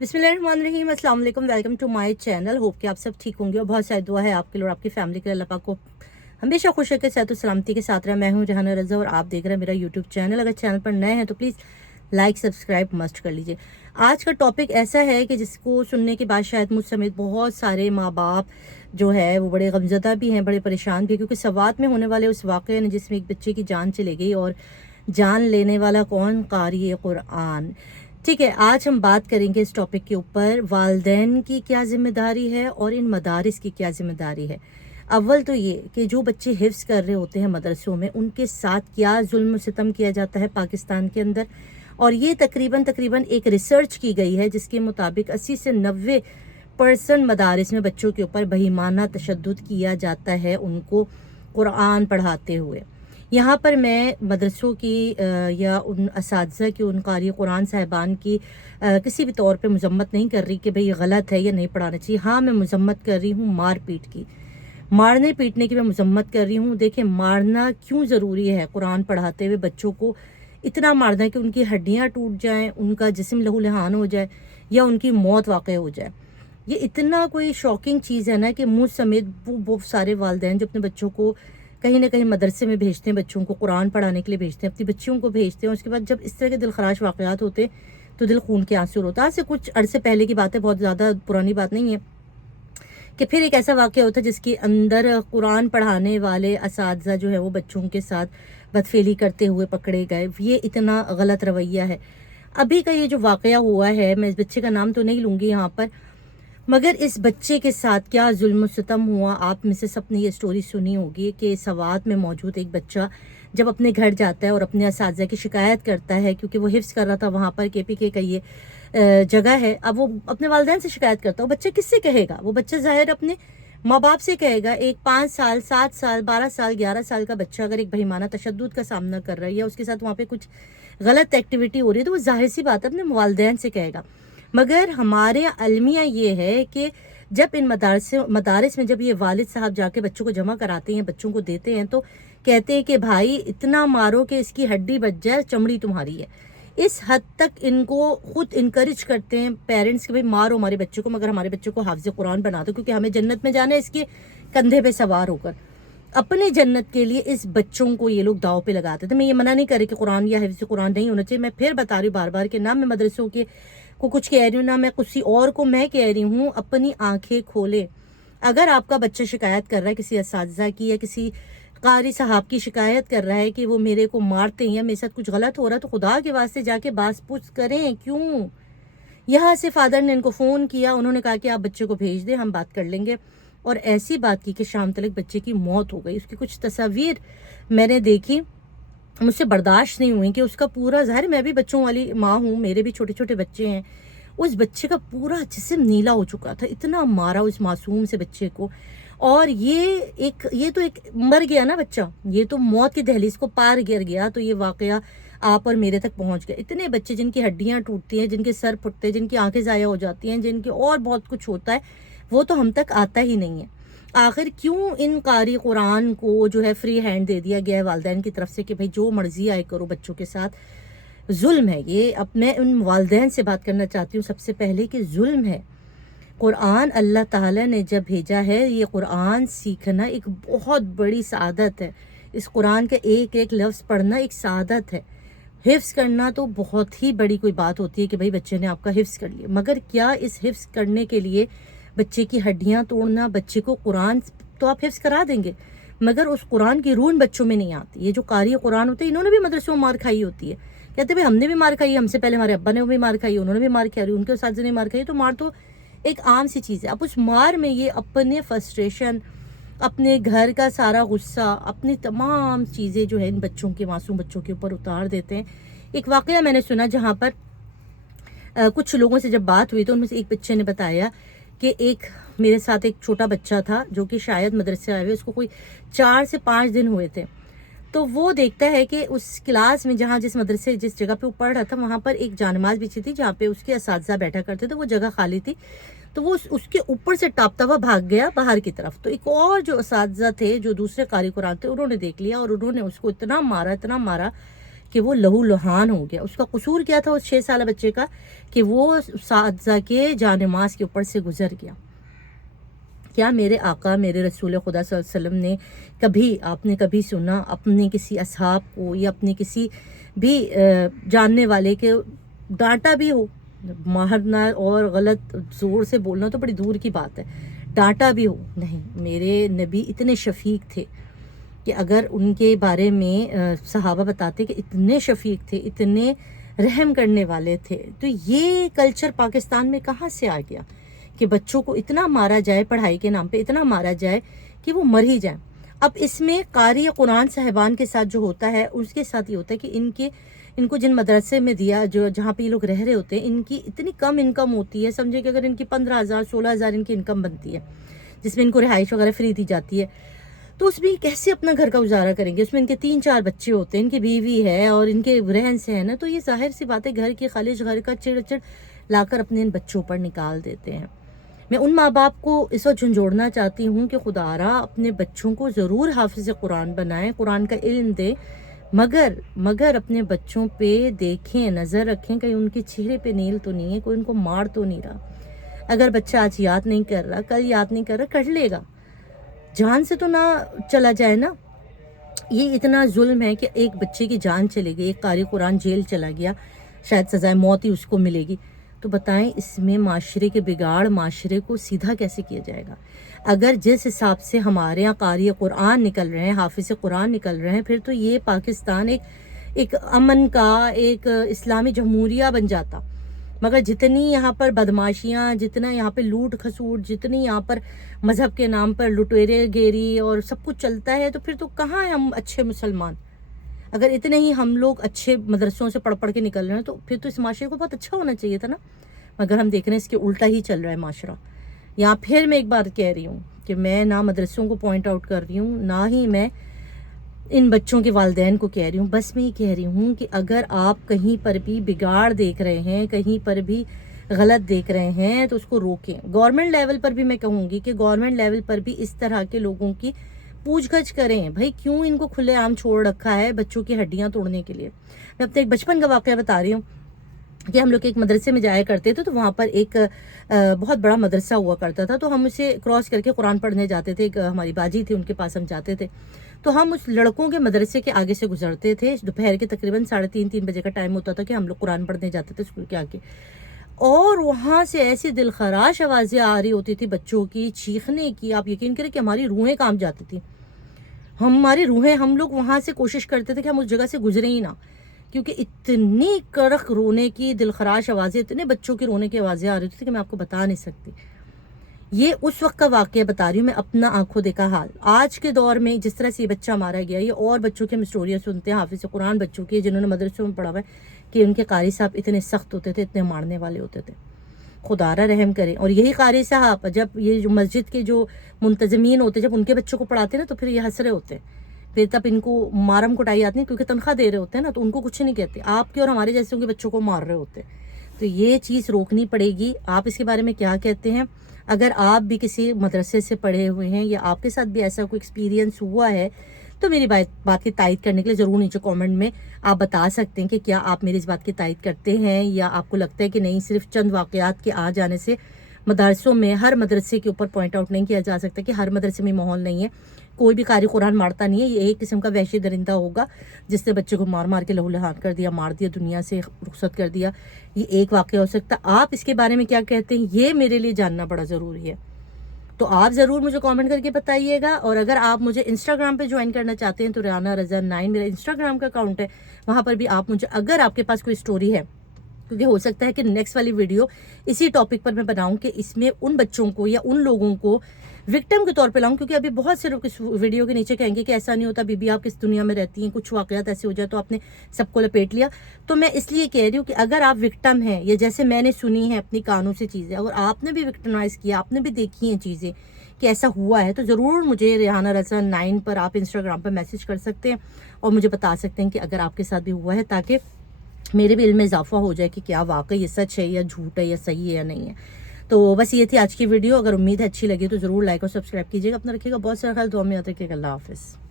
बिस्मिल्लाहिर्रहमानिर्रहीम, अस्सलाम वालेकुम, welcome to my channel. Hope कि आप सब ठीक होंगे और बहुत सारी दुआ है आपके लिए और आपकी फैमिली के लिए। अल्लाह पाक को हमेशा खुश रखे, सेहत और सलामती के साथ रहा। मैं हूं जहाना रज़ा और आप देख रहे हैं मेरा यूट्यूब चैनल। अगर चैनल पर नए हैं तो प्लीज़ लाइक सब्सक्राइब मस्ट कर लीजिए। आज का टॉपिक ऐसा है कि जिसको सुनने के बाद शायद मुझ समेत बहुत सारे माँ बाप जो है वो बड़े गमज़दा भी हैं, बड़े परेशान भी, क्योंकि सवात में होने वाले उस वाक़े ने जिसमें एक बच्चे की जान चली गई, और जान लेने वाला कौन? कारी कुरान। ठीक है, आज हम बात करेंगे इस टॉपिक के ऊपर वालिदैन की क्या ज़िम्मेदारी है और इन मदारिस की क्या ज़िम्मेदारी है। अव्वल तो ये कि जो बच्चे हिफ्ज़ कर रहे होते हैं मदरसों में, उनके साथ क्या जुल्म सितम किया जाता है पाकिस्तान के अंदर। और ये तकरीबन एक रिसर्च की गई है जिसके मुताबिक 80 से 90% मदारिस में बच्चों के ऊपर बहीमाना तशद्दुद किया जाता है उनको कुरान पढ़ाते हुए। यहाँ पर मैं मदरसों की या उन असातिज़ा की, उन कारी कुरान साहिबान की किसी भी तौर पे मजम्मत नहीं कर रही कि भाई ये गलत है या नहीं पढ़ाना चाहिए। हाँ, मैं मजम्मत कर रही हूँ मार पीट की, मारने पीटने की मैं मजम्मत कर रही हूँ। देखें, मारना क्यों ज़रूरी है? कुरान पढ़ाते हुए बच्चों को इतना मारना कि उनकी हड्डियाँ टूट जाएँ, उनका जिस्म लहू लहान हो जाए या उनकी मौत वाक़ हो जाए। ये इतना कोई शॉकिंग चीज़ है ना कि मुझ समेत वो सारे वालिदैन जो अपने बच्चों को कहीं ना कहीं मदरसे में भेजते हैं, बच्चों को कुरान पढ़ाने के लिए भेजते हैं, अपनी बच्चियों को भेजते हैं। उसके बाद जब इस तरह के दिलखराश वाक़यात होते हैं तो दिल खून के आंसू होता है। आज से कुछ अरसे पहले की बात है, बहुत ज़्यादा पुरानी बात नहीं है, कि फिर एक ऐसा वाक़या होता है जिसके अंदर कुरान पढ़ाने वाले असातिज़ा जो है वो बच्चों के साथ बदफेली करते हुए पकड़े गए। ये इतना गलत रवैया है। अभी का ये जो वाक़या हुआ है, मैं इस बच्चे का नाम तो नहीं लूँगी यहाँ पर, मगर इस बच्चे के साथ क्या जुल्म सितम हुआ। आप में से सबने ये स्टोरी सुनी होगी कि सवात में मौजूद एक बच्चा जब अपने घर जाता है और अपने असातिज़ा की शिकायत करता है, क्योंकि वो हिफ्ज़ कर रहा था वहाँ पर, KPK का ये जगह है। अब वो अपने वालिदैन से शिकायत करता है। वो बच्चा किससे कहेगा? वो बच्चा ज़ाहिर अपने माँ बाप से कहेगा। एक 5 साल, 7 साल, 12 साल, 11 साल का बच्चा अगर एक बहीमाना तशद्दुद का सामना कर रहा है या उसके साथ वहाँ पे कुछ गलत एक्टिविटी हो रही है तो वो ज़ाहिर सी बात है अपने वालिदैन से कहेगा। मगर हमारे अलमिया ये है कि जब इन मदारिस में जब ये वालिद साहब जाके बच्चों को जमा कराते हैं, बच्चों को देते हैं, तो कहते हैं कि भाई इतना मारो कि इसकी हड्डी बच जाए, चमड़ी तुम्हारी है। इस हद तक इनको खुद इनकरेज करते हैं पेरेंट्स कि भाई मारो हमारे बच्चों को, मगर हमारे बच्चों को हाफिज़ कुरान बना दो, क्योंकि हमें जन्नत में जाना है इसके कंधे पे सवार होकर। अपने जन्नत के लिए इस बच्चों को ये लोग दाव पे लगाते थे। मैं ये मना नहीं कर रही कि कुरान या हिफ्ज़ कुरान नहीं होना चाहिए। मैं फिर बता रही हूँ बार बार कि ना मैं मदरसों के को कुछ कह रही हूँ, ना मैं किसी और को मैं कह रही हूँ। अपनी आंखें खोलें। अगर आपका बच्चा शिकायत कर रहा है किसी असातिज़ा की या किसी कारी साहब की शिकायत कर रहा है कि वो मेरे को मारते हैं या मेरे साथ कुछ गलत हो रहा है, तो खुदा के वास्ते जाके बात पूछ करें। क्यों? यहाँ से फादर ने इनको फ़ोन किया, उन्होंने कहा कि आप बच्चे को भेज दें, हम बात कर लेंगे। और ऐसी बात की कि शाम तक बच्चे की मौत हो गई। उसकी कुछ तस्वीर मैंने देखी, मुझसे बर्दाश्त नहीं हुई कि उसका पूरा, ज़ाहिर मैं भी बच्चों वाली माँ हूँ, मेरे भी छोटे छोटे बच्चे हैं। उस बच्चे का पूरा जिस्म नीला हो चुका था, इतना मारा उस मासूम से बच्चे को। और ये तो एक मर गया ना बच्चा, ये तो मौत की दहलीज को पार गिर गया। तो ये वाकया आप और मेरे तक पहुंच गया। इतने बच्चे जिनकी हड्डियां टूटती हैं, जिनके सर फुटते हैं, जिनकी आंखें ज़ाया हो जाती हैं, जिनके और बहुत कुछ होता है, वो तो हम तक आता ही नहीं है। आखिर क्यों इन कारी कुरान को जो है फ्री हैंड दे दिया गया है वालिदैन की तरफ से कि भाई जो मर्जी आए करो बच्चों के साथ? जुल्म है ये। अब मैं उन वालिदैन से बात करना चाहती हूँ सबसे पहले कि जुल्म है। कुरान अल्लाह ताला ने जब भेजा है, ये कुरान सीखना एक बहुत बड़ी सआदत है। इस कुरान का एक एक लफ्ज़ पढ़ना एक सआदत है। हिफ्ज़ करना तो बहुत ही बड़ी कोई बात होती है कि भाई बच्चे ने आपका हिफ्ज़ कर लिया, मगर क्या इस हिफ्ज़ करने के लिए बच्चे की हड्डियां तोड़ना? बच्चे को कुरान तो आप हिफ्ज़ करा देंगे, मगर उस कुरान की रूह बच्चों में नहीं आती। ये जो कारी कुरान होते हैं, इन्होंने भी मदरसों में मार खाई होती है। कहते भाई हमने भी मार खाई, हमसे पहले हमारे अब्बा ने भी मार खाई, उन्होंने भी मार खाई, उनके साथ ने मार खाई। तो मार तो एक आम सी चीज़ है। अब उस मार में ये अपने फ्रस्ट्रेशन, अपने घर का सारा गुस्सा, अपनी तमाम चीज़ें जो है इन बच्चों के, मासूम बच्चों के ऊपर उतार देते हैं। एक वाक़या मैंने सुना जहाँ पर कुछ लोगों से जब बात हुई तो उनमें से एक बच्चे ने बताया कि एक मेरे साथ एक छोटा बच्चा था जो कि शायद मदरसे आए हुए, उसको कोई 4 से 5 दिन हुए थे। तो वो देखता है कि उस क्लास में जहाँ जिस मदरसे जिस जगह पे वो पढ़ रहा था वहाँ पर एक जानमाज़ बिछी थी जहाँ पे उसके असातिज़ा बैठा करते थे, वो जगह खाली थी। तो वो उसके ऊपर से टापता हुआ भाग गया बाहर की तरफ। तो एक और जो असातिज़ा थे, जो दूसरे कारी कुरान थे, उन्होंने देख लिया और उन्होंने उसको इतना मारा کہ وہ لہو لہان ہو گیا. اس کا قصور کیا تھا اس 6 سالہ بچے کا؟ کہ وہ اساتذہ کے جانماز کے اوپر سے گزر گیا. کیا میرے آقا میرے رسول خدا صلی اللہ علیہ وسلم نے کبھی، آپ نے کبھی سنا اپنے کسی اصحاب کو یا اپنے کسی بھی جاننے والے کے ڈانٹا بھی ہو؟ مارنا اور غلط زور سے بولنا تو بڑی دور کی بات ہے، ڈانٹا بھی ہو؟ نہیں. میرے نبی اتنے شفیق تھے کہ اگر ان کے بارے میں صحابہ بتاتے کہ اتنے شفیق تھے، اتنے رحم کرنے والے تھے. تو یہ کلچر پاکستان میں کہاں سے آ گیا کہ بچوں کو اتنا مارا جائے، پڑھائی کے نام پہ اتنا مارا جائے کہ وہ مر ہی جائیں. اب اس میں قاری قرآن صاحبان کے ساتھ جو ہوتا ہے اس کے ساتھ یہ ہوتا ہے کہ ان کو جن مدرسے میں دیا، جہاں پہ یہ لوگ رہ رہے ہوتے ہیں، ان کی اتنی کم انکم ہوتی ہے. سمجھے کہ اگر ان کی 15,000 16,000 ان کی انکم بنتی ہے، جس میں ان کو رہائش وغیرہ فری دی جاتی ہے، تو اس میں کیسے اپنا گھر کا گزارا کریں گے؟ اس میں ان کے 3-4 بچے ہوتے ہیں، ان کی بیوی ہے اور ان کے رہن سہن ہے. تو یہ ظاہر سی بات ہے گھر کی خالص، گھر کا چڑ لا کر اپنے ان بچوں پر نکال دیتے ہیں. میں ان ماں باپ کو اس وقت جھنجھوڑنا چاہتی ہوں کہ خدا را اپنے بچوں کو ضرور حافظ قرآن بنائیں، قرآن کا علم دیں، مگر اپنے بچوں پہ دیکھیں، نظر رکھیں کہیں ان کے چہرے پہ نیل تو نہیں ہے، کوئی ان کو مار تو نہیں رہا. اگر بچہ آج یاد نہیں کر رہا، کل یاد نہیں کر رہا، کر لے گا، جان سے تو نہ چلا جائے نا. یہ اتنا ظلم ہے کہ ایک بچے کی جان چلے گئی، ایک قاری قرآن جیل چلا گیا، شاید سزائے موت ہی اس کو ملے گی. تو بتائیں اس میں معاشرے کے بگاڑ، معاشرے کو سیدھا کیسے کیا جائے گا؟ اگر جس حساب سے ہمارے یہاں قاری قرآن نکل رہے ہیں، حافظ قرآن نکل رہے ہیں، پھر تو یہ پاکستان ایک امن کا، ایک اسلامی جمہوریہ بن جاتا. مگر جتنی یہاں پر بدماشیاں، جتنا یہاں پہ لوٹ کھسوٹ، جتنی یہاں پر مذہب کے نام پر لٹیرے گیری اور سب کچھ چلتا ہے، تو پھر تو کہاں ہیں ہم اچھے مسلمان؟ اگر اتنے ہی ہم لوگ اچھے مدرسوں سے پڑھ کے نکل رہے ہیں تو پھر تو اس معاشرے کو بہت اچھا ہونا چاہیے تھا نا. مگر ہم دیکھ رہے ہیں اس کے الٹا ہی چل رہا ہے معاشرہ. یہاں پھر میں ایک بات کہہ رہی ہوں کہ میں نہ مدرسوں کو پوائنٹ آؤٹ کر رہی ہوں، نہ ہی میں ان بچوں کے والدین کو کہہ رہی ہوں. بس میں یہ کہہ رہی ہوں کہ اگر آپ کہیں پر بھی بگاڑ دیکھ رہے ہیں، کہیں پر بھی غلط دیکھ رہے ہیں، تو اس کو روکیں. گورنمنٹ لیول پر بھی میں کہوں گی کہ گورنمنٹ لیول پر بھی اس طرح کے لوگوں کی پوچھ گچھ کریں. بھائی کیوں ان کو کھلے عام چھوڑ رکھا ہے بچوں کی ہڈیاں توڑنے کے لیے؟ میں اپنے ایک بچپن کا واقعہ بتا رہی ہوں کہ ہم لوگ ایک مدرسے میں جایا کرتے تھے، تو وہاں پر ایک بہت بڑا مدرسہ ہوا کرتا تھا. تو ہم اسے کراس کر کے قرآن پڑھنے جاتے تھے. ایک ہماری باجی تھی، ان کے پاس ہم جاتے تھے. تو ہم اس لڑکوں کے مدرسے کے آگے سے گزرتے تھے. دوپہر کے تقریباً 3:30 بجے کا ٹائم ہوتا تھا کہ ہم لوگ قرآن پڑھنے جاتے تھے اسکول کے آگے. اور وہاں سے ایسی دلخراش آوازیں آ رہی ہوتی تھی بچوں کی چیخنے کی، آپ یقین کریں کہ ہماری روحیں کانپ جاتی تھی. ہم لوگ وہاں سے کوشش کرتے تھے کہ ہم اس جگہ سے گزریں ہی نہ، کیونکہ اتنی کڑک رونے کی دلخراش آوازیں، اتنے بچوں کی رونے کی آوازیں آ رہی تھی کہ میں آپ کو بتا نہیں سکتی. یہ اس وقت کا واقعہ بتا رہی ہوں میں، اپنا آنکھوں دیکھا حال. آج کے دور میں جس طرح سے یہ بچہ مارا گیا، یہ اور بچوں کی ہم اسٹوریاں سنتے ہیں، حافظ قرآن بچوں کی جنہوں نے مدرسوں میں پڑھا ہوا ہے، کہ ان کے قاری صاحب اتنے سخت ہوتے تھے، اتنے مارنے والے ہوتے تھے. خدا را رحم کرے. اور یہی قاری صاحب جب یہ جو مسجد کے جو منتظمین ہوتے، جب ان کے بچوں کو پڑھاتے نا، تو پھر یہ ہنس رہے ہوتے ہیں. پھر تب ان کو مارم کٹائی آتی نہیں، کیونکہ تنخواہ دے رہے ہوتے ہیں نا، تو ان کو کچھ نہیں کہتے. آپ کے اور ہمارے جیسے ان کے بچوں کو مار رہے ہوتے ہیں. تو یہ چیز روکنی پڑے گی. آپ اس کے بارے میں کیا کہتے ہیں؟ اگر آپ بھی کسی مدرسے سے پڑھے ہوئے ہیں یا آپ کے ساتھ بھی ایسا کوئی ایکسپیرینس ہوا ہے، تو میری بات کی تائید کرنے کے لیے ضرور نیچے کامنٹ میں آپ بتا سکتے ہیں کہ کیا آپ میری اس بات کی تائید کرتے ہیں، یا آپ کو لگتا ہے کہ نہیں، صرف چند واقعات کے آ جانے سے مدارسوں میں ہر مدرسے کے اوپر پوائنٹ آؤٹ نہیں کیا جا سکتا کہ ہر مدرسے میں ماحول نہیں ہے. کوئی بھی قاری قرآن مارتا نہیں ہے. یہ ایک قسم کا وحشی درندہ ہوگا جس نے بچے کو مار کے لہو لہان کر دیا، مار دیا، دنیا سے رخصت کر دیا. یہ ایک واقعہ ہو سکتا. آپ اس کے بارے میں کیا کہتے ہیں، یہ میرے لیے جاننا بڑا ضروری ہے. تو آپ ضرور مجھے کامنٹ کر کے بتائیے گا. اور اگر آپ مجھے انسٹاگرام پہ جوائن کرنا چاہتے ہیں تو ریانہ رضا 9 میرا انسٹاگرام کا اکاؤنٹ ہے. وہاں پر بھی آپ مجھے، اگر آپ کے پاس کوئی سٹوری ہے، کیونکہ ہو سکتا ہے کہ نیکسٹ والی ویڈیو اسی ٹاپک پر میں بناؤں کہ اس میں ان بچوں کو یا ان لوگوں کو وکٹم کے طور پہ لاؤں. کیونکہ ابھی بہت سے لوگ اس ویڈیو کے نیچے کہیں گے کہ ایسا نہیں ہوتا، بی بی آپ کس دنیا میں رہتی ہیں، کچھ واقعات ایسے ہو جائے تو آپ نے سب کو لپیٹ لیا. تو میں اس لیے کہہ رہی ہوں کہ اگر آپ وکٹم ہیں، یا جیسے میں نے سنی ہے اپنی کانوں سے چیزیں، اور آپ نے بھی وکٹمائز کیا، آپ نے بھی دیکھی ہیں چیزیں کہ ایسا ہوا ہے، تو ضرور مجھے ریحانہ رضا 9 پر آپ انسٹاگرام پر میسج کر سکتے ہیں اور مجھے بتا سکتے ہیں کہ اگر آپ کے ساتھ بھی ہوا ہے، تاکہ میرے بھی علم میں اضافہ ہو جائے کہ کیا واقعی یہ سچ ہے یا جھوٹ ہے یا صحیح ہے یا نہیں ہے. تو بس یہ تھی آج کی ویڈیو. اگر امید ہے اچھی لگی تو ضرور لائک اور سبسکرائب کیجیے گا. اپنا رکھیے گا بہت سارا خیال. دعا میں یاد رکھیے گا. اللہ حافظ.